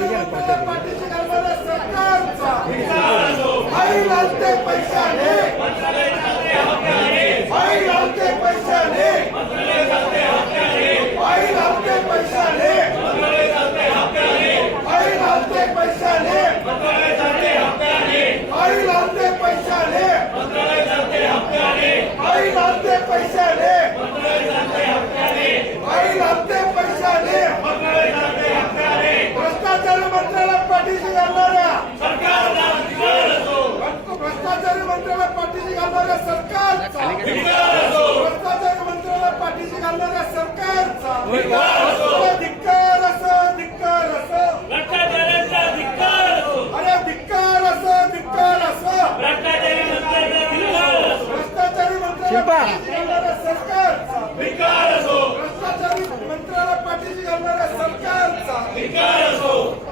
मंत्र्याला पाठीशी घालणाऱ्या सरकारचा आई घालते पैशाने, आई घालते पैशाने, आई घालते पैशाने, आई घालते पैशाने, आई घालते पैशाने, आई घालते पैशाने, आई घालते पैशाने, भ्रष्टाचारी मंत्र्याला पाठीशी घालणाऱ्या भ्रष्टाचारी मंत्र्याला पाठीशी घालणाऱ्या सरकारचा, भ्रष्टाचारी मंत्र्याला पाठीशी घालणाऱ्या सरकारचा धिक्कार असो, धिक्कार असो, अरे धिक्कार असो, धिक्कार असो, भ्रष्टाचारी मंत्र्याला पाठीशी घालणाऱ्या सरकारचा